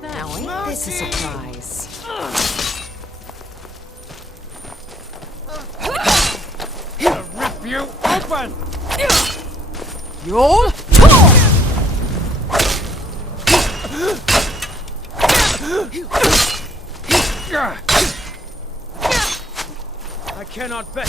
that? Now ain't this a surprise? I'll rip you open! You're I cannot bet.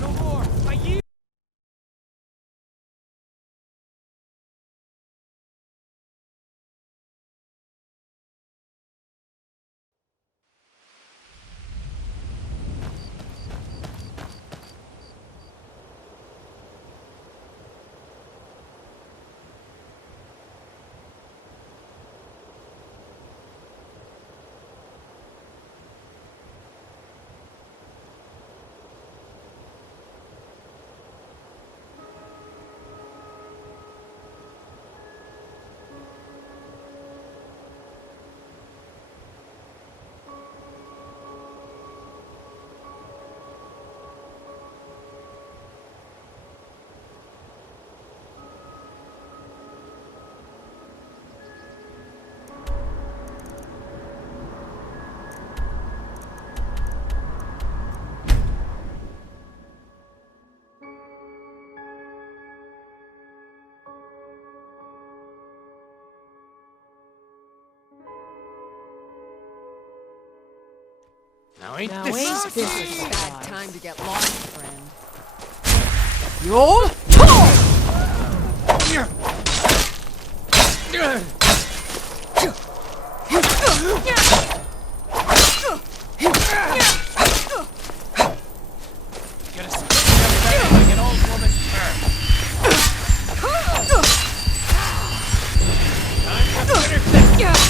No more. I yield. Now ain't Now this ain't this a Bad surprise? time to get lost, friend. You're Get us like an old woman's turn. Time to finish this.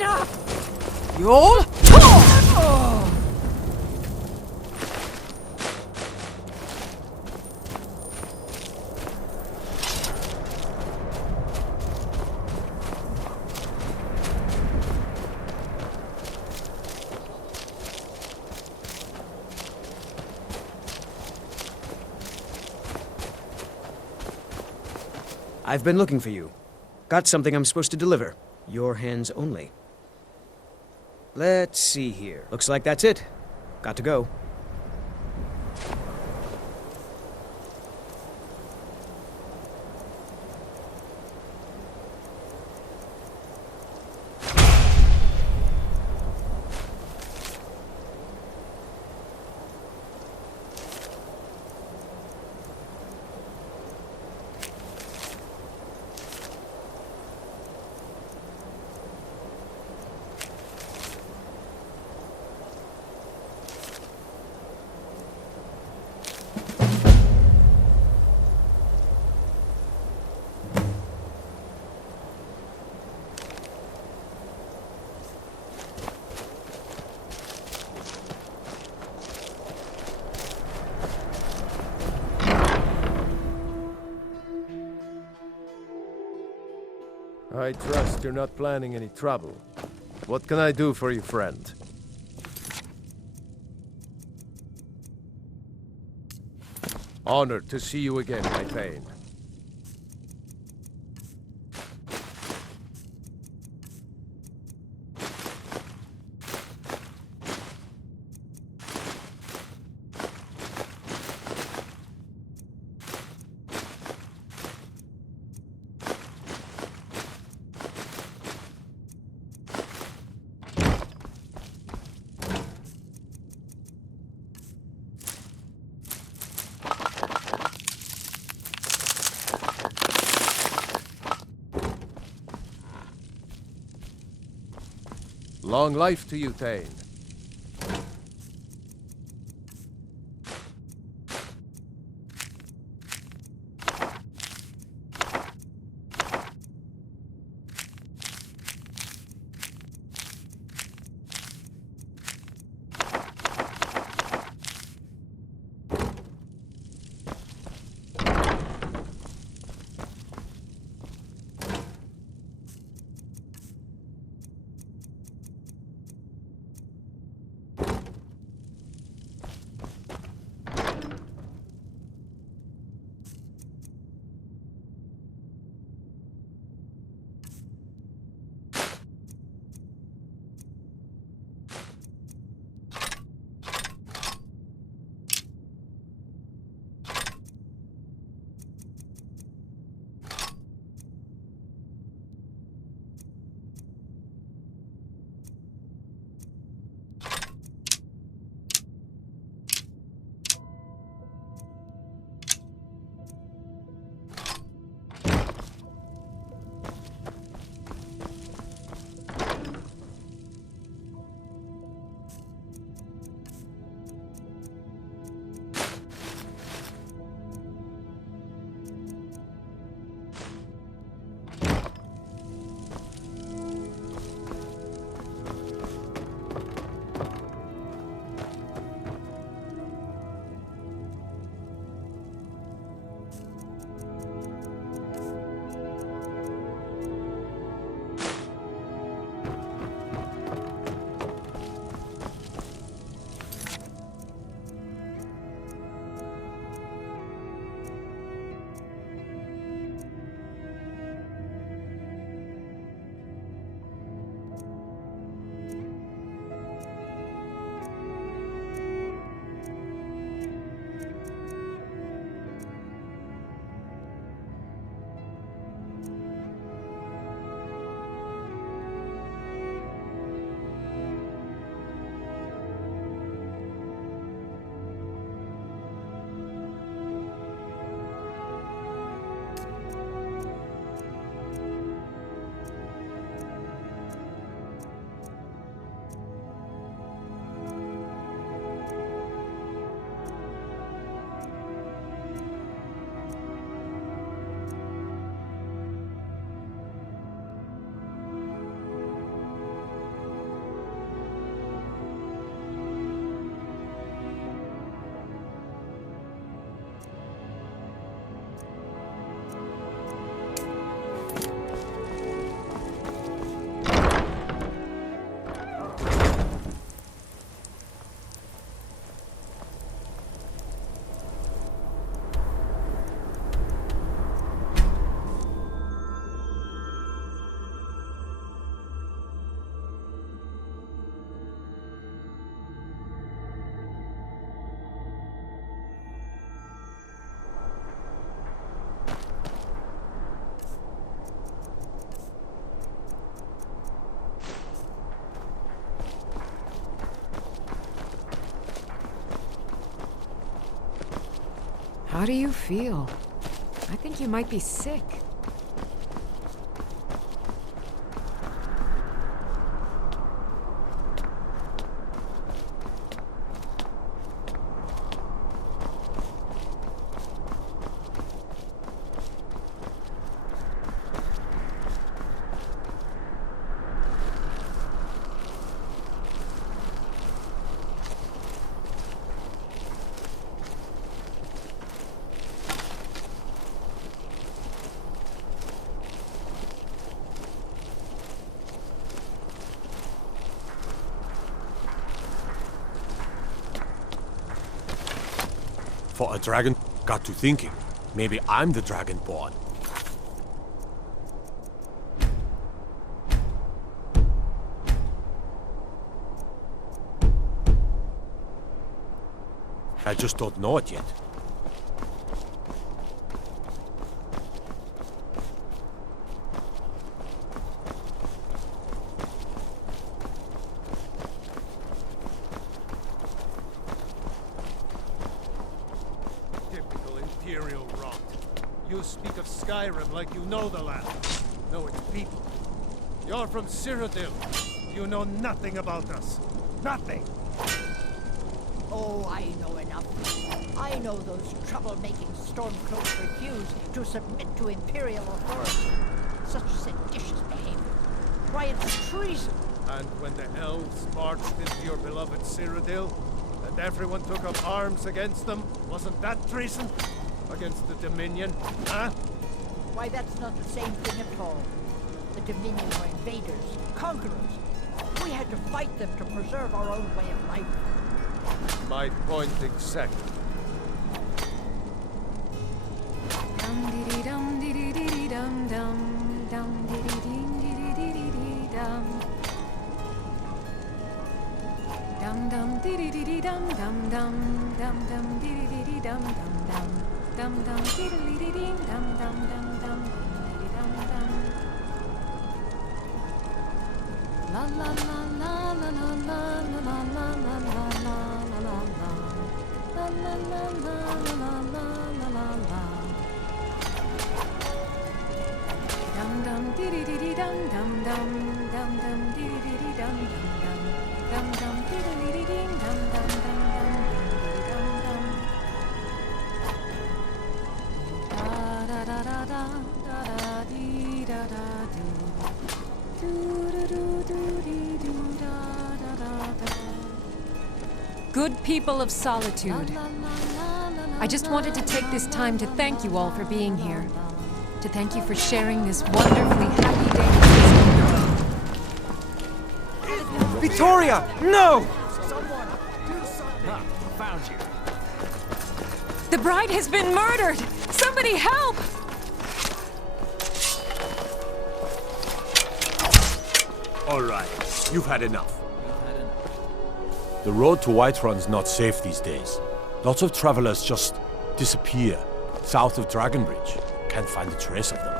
Enough! You're I've been looking for you. Got something I'm supposed to deliver. Your hands only. Let's see here. Looks like that's it. Got to go. I trust you're not planning any trouble. What can I do for you, friend? Honored to see you again, my Thane. Long life to you, Thane. How do you feel? I think you might be sick. For a dragon, got to thinking. Maybe I'm the Dragonborn. I just don't know it yet. Typical Imperial rot. You speak of Skyrim like you know the land. Know its people. You're from Cyrodiil. You know nothing about us. Nothing! Oh, I know enough. I know those troublemaking stormcloaks refuse to submit to Imperial authority. Such seditious behavior. Why, it's treason. And when the elves marched into your beloved Cyrodiil, and everyone took up arms against them, wasn't that treason? Against the Dominion, huh? Why, that's not the same thing at all. The Dominion were invaders, conquerors. We had to fight them to preserve our own way of life. My point exactly. Dum dee dum dee dee dum dum dum dee dee dum dum dum dee dee dum dum dum dum dum dee dee dum dum dum dee dee dum dum dum dum dum dum. La la la la la la la la la la la la la la la la la la la la. Dum dum dee dee dee dum dum dum dum dee dee dum dum dum dee dee dum dum dum dum. Da da da da da da dee da da do. Do do do do dee do da da da da. Good people of Solitude, I just wanted to take this time to thank you all for being here. To thank you for sharing this wonderfully happy day with us. Victoria! No! Found you. The bride has been murdered! Somebody help! All right, you've had enough. The road to Whiterun's not safe these days. Lots of travelers just disappear south of Dragonbridge. Can't find a trace of them.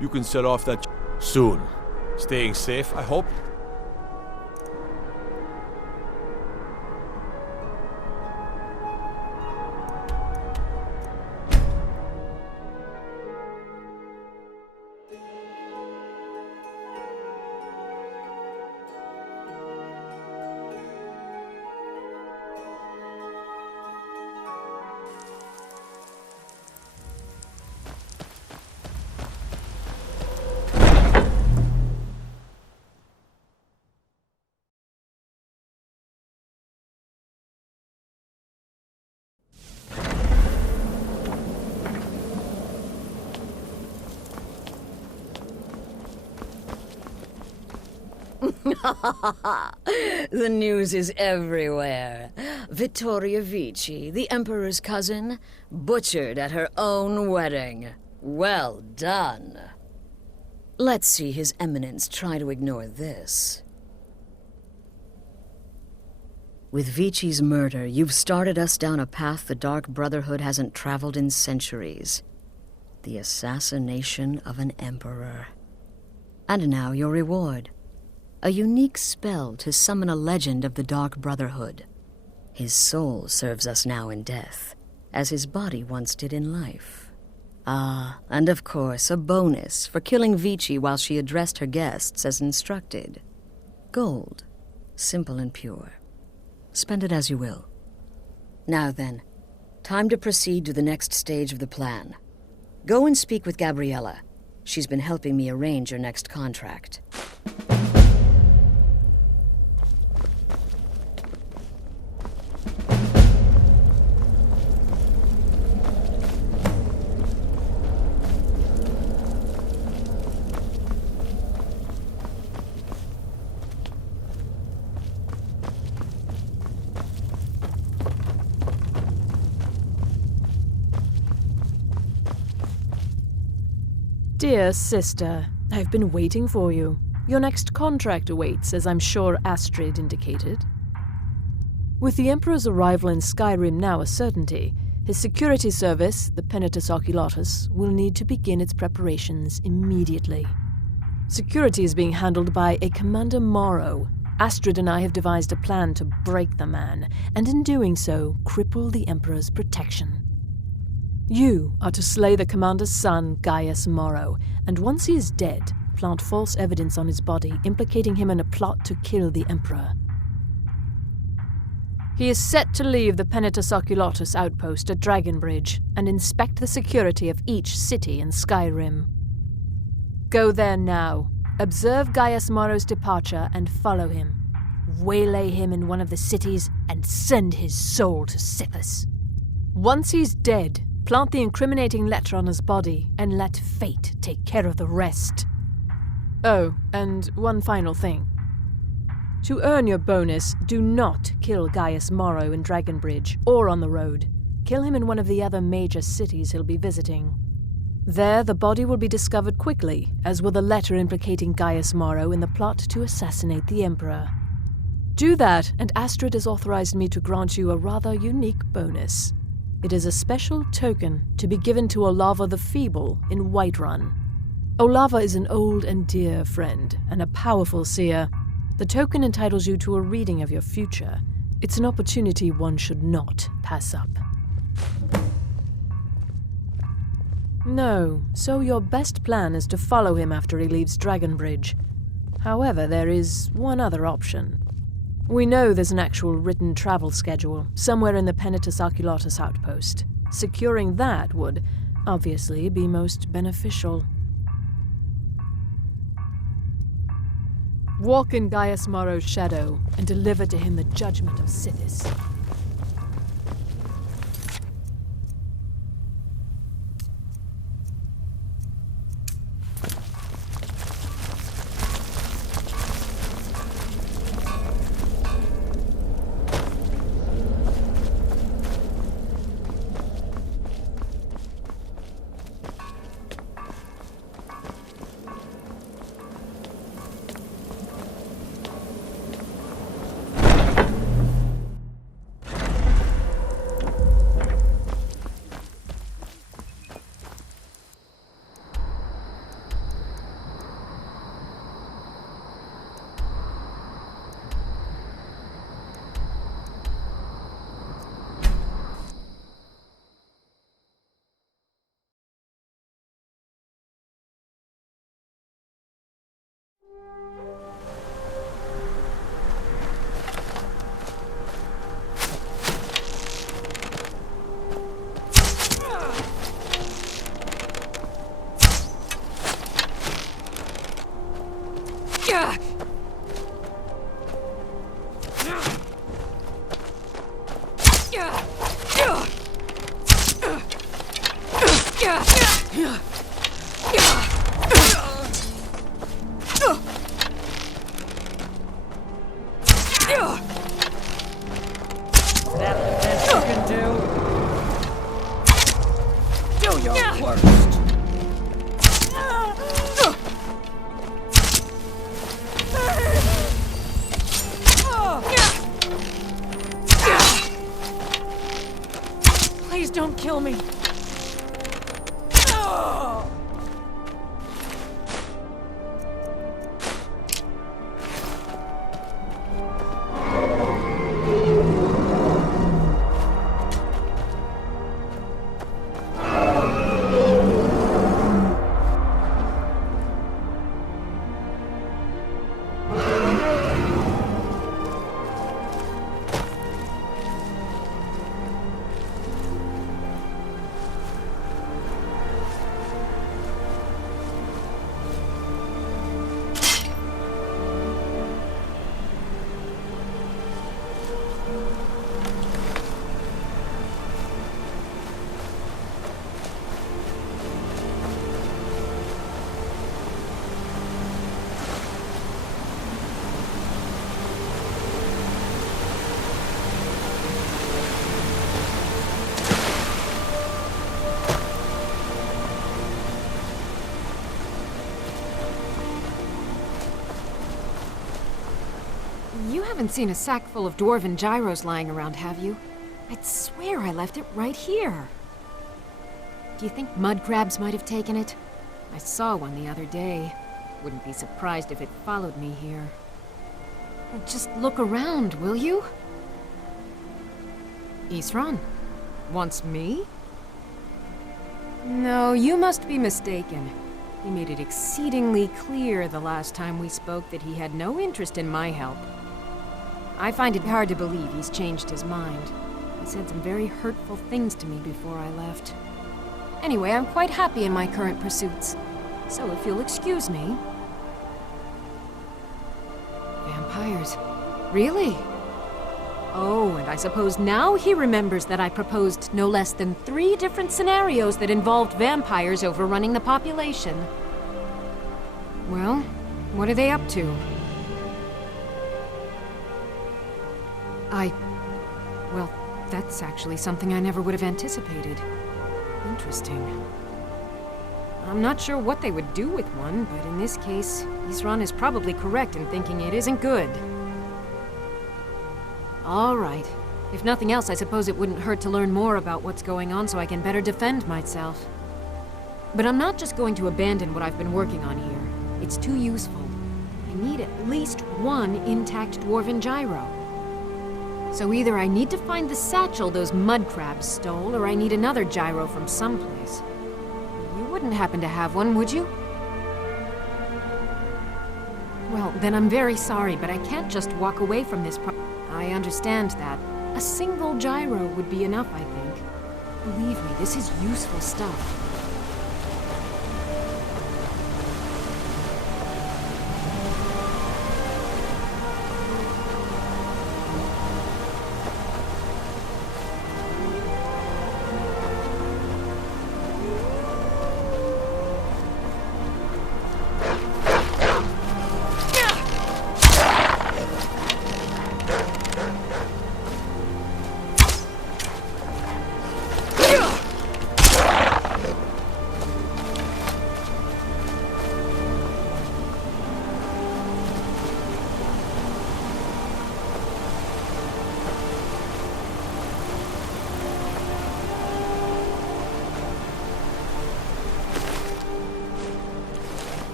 You can set off that soon. Staying safe, I hope. The news is everywhere. Vittoria Vici, the Emperor's cousin, butchered at her own wedding. Well done. Let's see His Eminence try to ignore this. With Vici's murder, you've started us down a path the Dark Brotherhood hasn't traveled in centuries. The assassination of an emperor. And now your reward. A unique spell to summon a legend of the Dark Brotherhood. His soul serves us now in death, as his body once did in life. Ah, and of course, a bonus for killing Vici while she addressed her guests as instructed. Gold. Simple and pure. Spend it as you will. Now then, time to proceed to the next stage of the plan. Go and speak with Gabriella. She's been helping me arrange your next contract. Dear sister, I've been waiting for you. Your next contract awaits, as I'm sure Astrid indicated. With the Emperor's arrival in Skyrim now a certainty, his security service, the Penitus Oculatus, will need to begin its preparations immediately. Security is being handled by a Commander Morrow. Astrid and I have devised a plan to break the man, and in doing so, cripple the Emperor's protection. You are to slay the commander's son, Gaius Morrow, and once he is dead, plant false evidence on his body, implicating him in a plot to kill the Emperor. He is set to leave the Penitus Oculatus outpost at Dragonbridge and inspect the security of each city in Skyrim. Go there now, observe Gaius Morrow's departure and follow him. Waylay him in one of the cities and send his soul to Sithis. Once he's dead, plant the incriminating letter on his body and let fate take care of the rest. Oh, and one final thing. To earn your bonus, do not kill Gaius Morrow in Dragonbridge or on the road. Kill him in one of the other major cities he'll be visiting. There, the body will be discovered quickly, as will the letter implicating Gaius Morrow in the plot to assassinate the Emperor. Do that, and Astrid has authorized me to grant you a rather unique bonus. It is a special token to be given to Olava the Feeble in Whiterun. Olava is an old and dear friend, and a powerful seer. The token entitles you to a reading of your future. It's an opportunity one should not pass up. No, so your best plan is to follow him after he leaves Dragonbridge. However, there is one other option. We know there's an actual written travel schedule, somewhere in the Penitus Oculatus outpost. Securing that would, obviously, be most beneficial. Walk in Gaius Morrow's shadow and deliver to him the judgment of Sithis. your worst. Please don't kill me. You haven't seen a sack full of dwarven gyros lying around, have you? I'd swear I left it right here. Do you think mud crabs might have taken it? I saw one the other day. Wouldn't be surprised if it followed me here. Just look around, will you? Isran? Wants me? No, you must be mistaken. He made it exceedingly clear the last time we spoke that he had no interest in my help. I find it hard to believe he's changed his mind. He said some very hurtful things to me before I left. Anyway, I'm quite happy in my current pursuits. So if you'll excuse me... Vampires. Really? Oh, and I suppose now he remembers that I proposed no less than 3 different scenarios that involved vampires overrunning the population. Well, what are they up to? Well, that's actually something I never would have anticipated. Interesting. I'm not sure what they would do with one, but in this case, Isran is probably correct in thinking it isn't good. All right. If nothing else, I suppose it wouldn't hurt to learn more about what's going on so I can better defend myself. But I'm not just going to abandon what I've been working on here. It's too useful. I need at least 1 intact dwarven gyro. So either I need to find the satchel those mud crabs stole, or I need another gyro from someplace. You wouldn't happen to have one, would you? Well, then I'm very sorry, but I can't just walk away from this I understand that. A single gyro would be enough, I think. Believe me, this is useful stuff.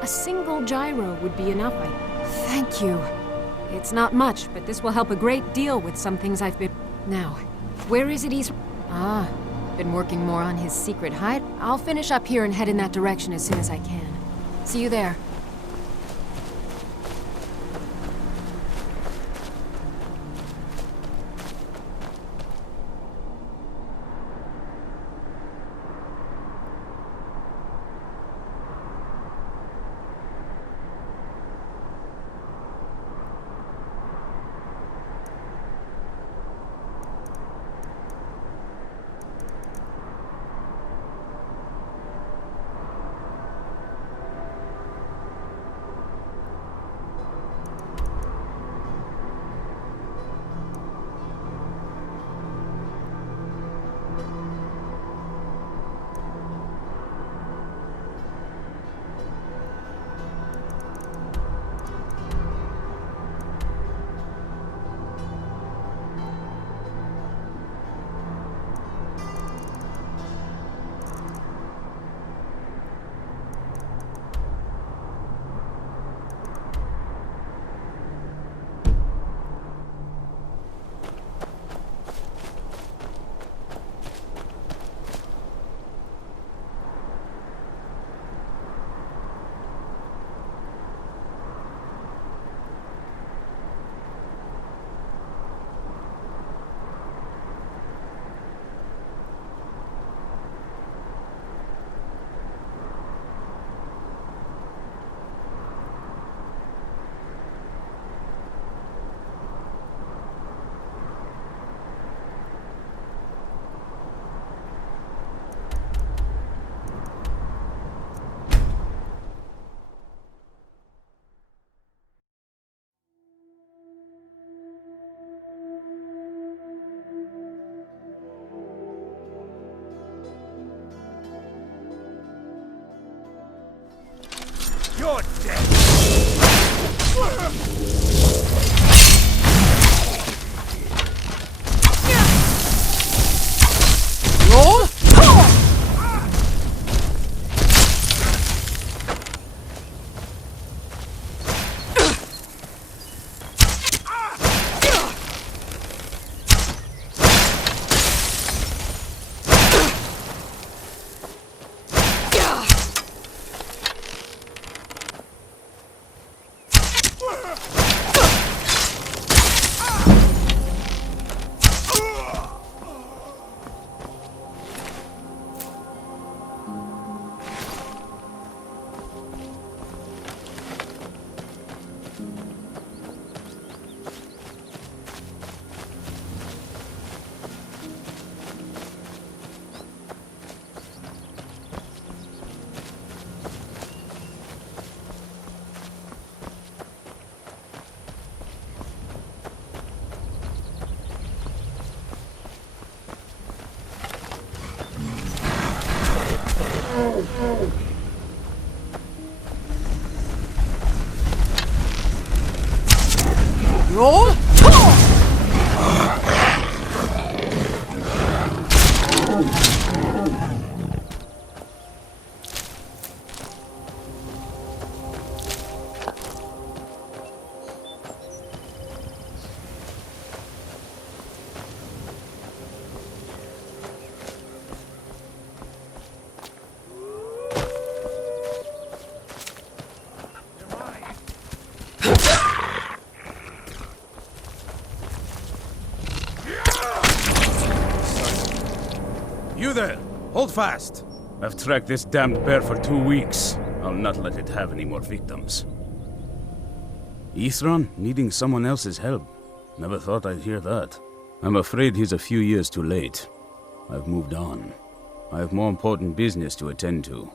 A single gyro would be enough, Thank you. It's not much, but this will help a great deal with some things I've been... Now, where is it he's... Ah, been working more on his secret hide. I'll finish up here and head in that direction as soon as I can. See you there. You're dead! Roll! Roll! You there! Hold fast! I've tracked this damned bear for 2 weeks. I'll not let it have any more victims. Ithran needing someone else's help. Never thought I'd hear that. I'm afraid he's a few years too late. I've moved on. I have more important business to attend to.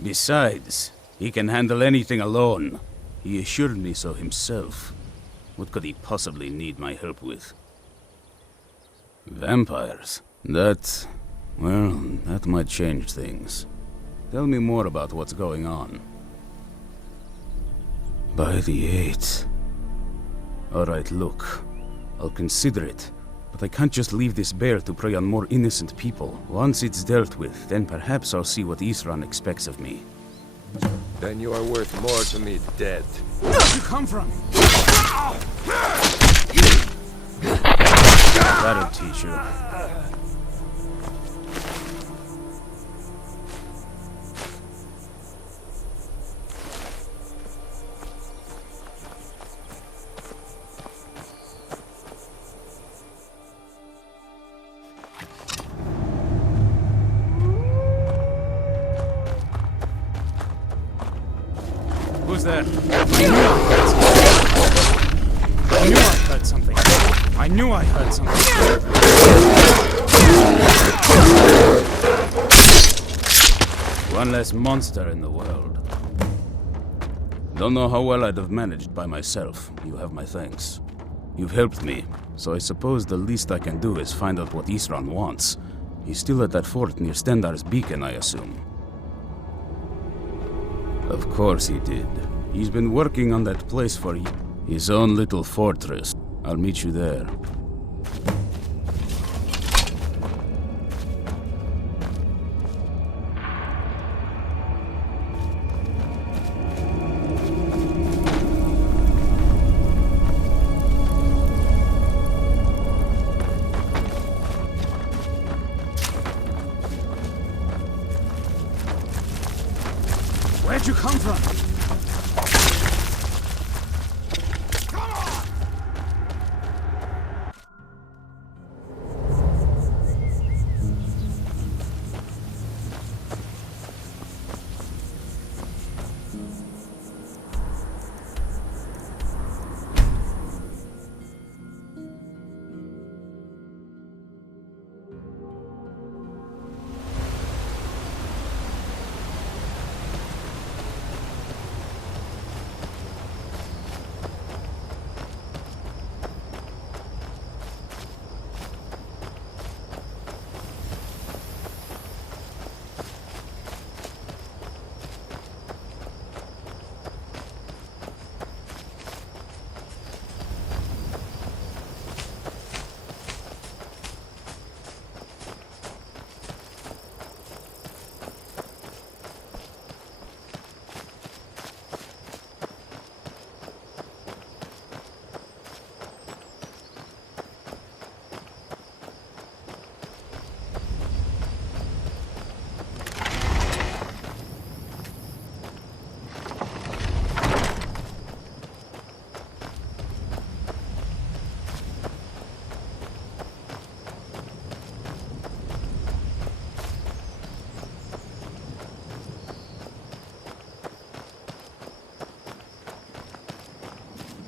Besides, he can handle anything alone. He assured me so himself. What could he possibly need my help with? Vampires? That might change things. Tell me more about what's going on. By the 8th. Alright, look. I'll consider it. But I can't just leave this bear to prey on more innocent people. Once it's dealt with, then perhaps I'll see what Ithran expects of me. Then you are worth more to me dead. Where'd you come from? That'll teach you. Who's there? I knew I heard something. I knew I heard something. One less monster in the world. Don't know how well I'd have managed by myself. You have my thanks. You've helped me, so I suppose the least I can do is find out what Ithran wants. He's still at that fort near Stendar's beacon, I assume. Of course he did. He's been working on that place for his own little fortress. I'll meet you there. Where'd you come from?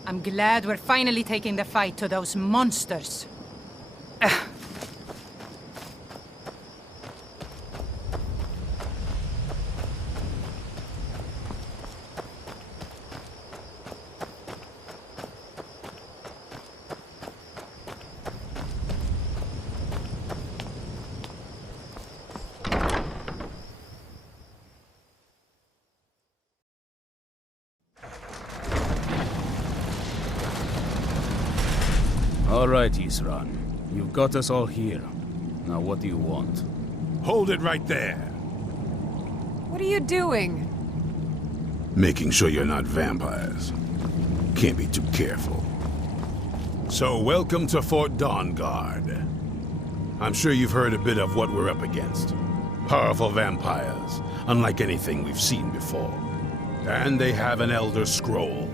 I'm glad we're finally taking the fight to those monsters. All right, Isran. You've got us all here. Now what do you want? Hold it right there. What are you doing? Making sure you're not vampires. Can't be too careful. So, welcome to Fort Dawnguard. I'm sure you've heard a bit of what we're up against. Powerful vampires, unlike anything we've seen before. And they have an Elder Scroll.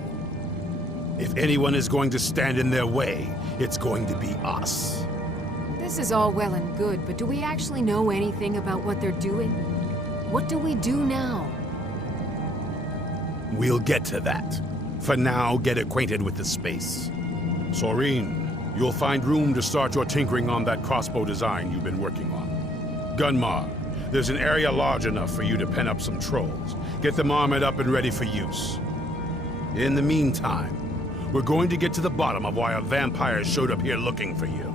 If anyone is going to stand in their way, it's going to be us. This is all well and good, but do we actually know anything about what they're doing? What do we do now? We'll get to that. For now, get acquainted with the space. Soreen, you'll find room to start your tinkering on that crossbow design you've been working on. Gunmar, there's an area large enough for you to pen up some trolls. Get them armored up and ready for use. In the meantime, we're going to get to the bottom of why a vampire showed up here looking for you.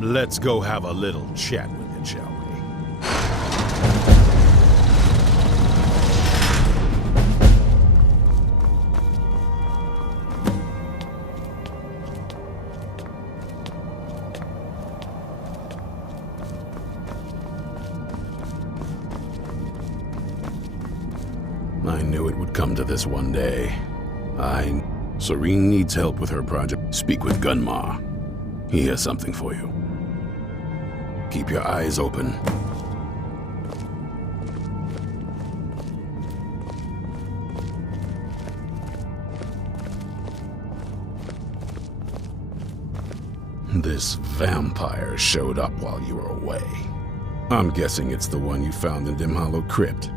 Let's go have a little chat with it, shall we? I knew it would come to this one day. Serene needs help with her project. Speak with Gunmar. He has something for you. Keep your eyes open. This vampire showed up while you were away. I'm guessing it's the one you found in Dim Hollow Crypt.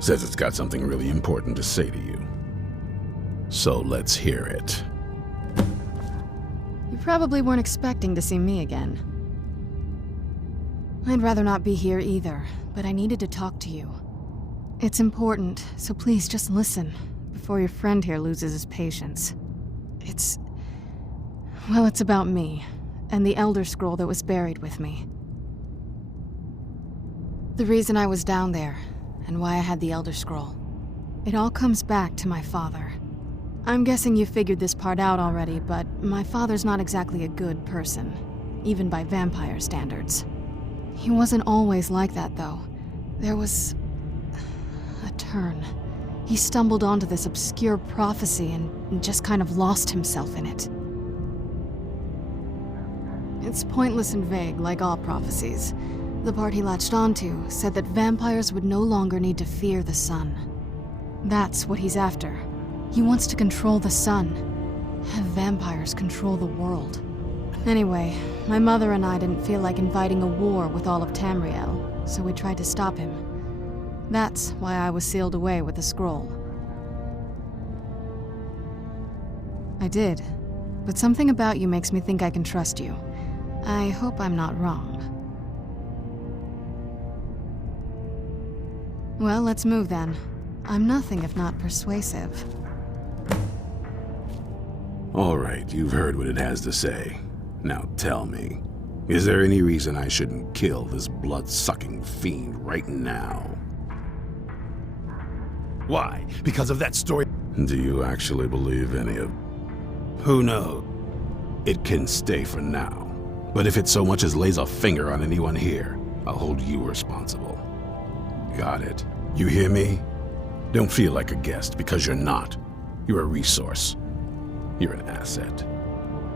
Says it's got something really important to say to you. So let's hear it. You probably weren't expecting to see me again. I'd rather not be here either, but I needed to talk to you. It's important, so please just listen, before your friend here loses his patience. It's about me, and the Elder Scroll that was buried with me. The reason I was down there, and why I had the Elder Scroll. It all comes back to my father. I'm guessing you figured this part out already, but my father's not exactly a good person, even by vampire standards. He wasn't always like that, though. There was a turn. He stumbled onto this obscure prophecy and just kind of lost himself in it. It's pointless and vague, like all prophecies. The part he latched onto said that vampires would no longer need to fear the sun. That's what he's after. He wants to control the sun. Have vampires control the world. Anyway, my mother and I didn't feel like inviting a war with all of Tamriel, so we tried to stop him. That's why I was sealed away with the scroll. I did, but something about you makes me think I can trust you. I hope I'm not wrong. Well, let's move then. I'm nothing if not persuasive. All right, you've heard what it has to say. Now tell me, is there any reason I shouldn't kill this blood-sucking fiend right now? Why? Because of that story? Do you actually believe any of... Who knows? It can stay for now. But if it so much as lays a finger on anyone here, I'll hold you responsible. Got it. You hear me? Don't feel like a guest, because you're not. You're a resource. You're an asset.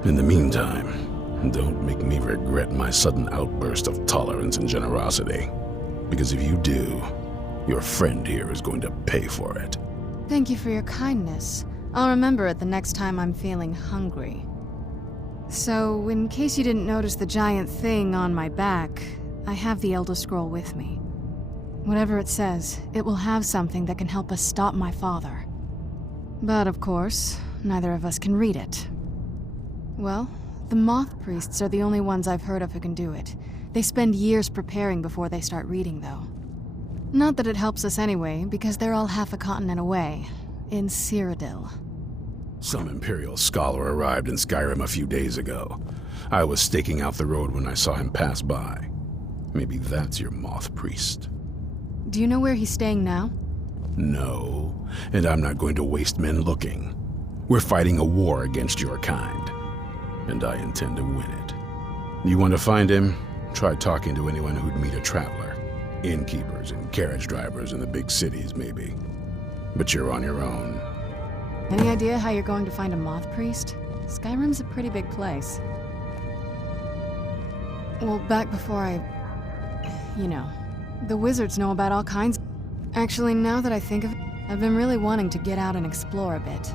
In the meantime, don't make me regret my sudden outburst of tolerance and generosity. Because if you do, your friend here is going to pay for it. Thank you for your kindness. I'll remember it the next time I'm feeling hungry. So, in case you didn't notice the giant thing on my back, I have the Elder Scroll with me. Whatever it says, it will have something that can help us stop my father. But of course, neither of us can read it. Well, the Moth Priests are the only ones I've heard of who can do it. They spend years preparing before they start reading, though. Not that it helps us anyway, because they're all half a continent away, in Cyrodiil. Some Imperial scholar arrived in Skyrim a few days ago. I was staking out the road when I saw him pass by. Maybe that's your Moth Priest. Do you know where he's staying now? No, and I'm not going to waste men looking. We're fighting a war against your kind, and I intend to win it. You want to find him? Try talking to anyone who'd meet a traveler. Innkeepers and carriage drivers in the big cities, maybe. But you're on your own. Any idea how you're going to find a Moth Priest? Skyrim's a pretty big place. Well, back before you know, the wizards know about all kinds. Actually, now that I think of it, I've been really wanting to get out and explore a bit.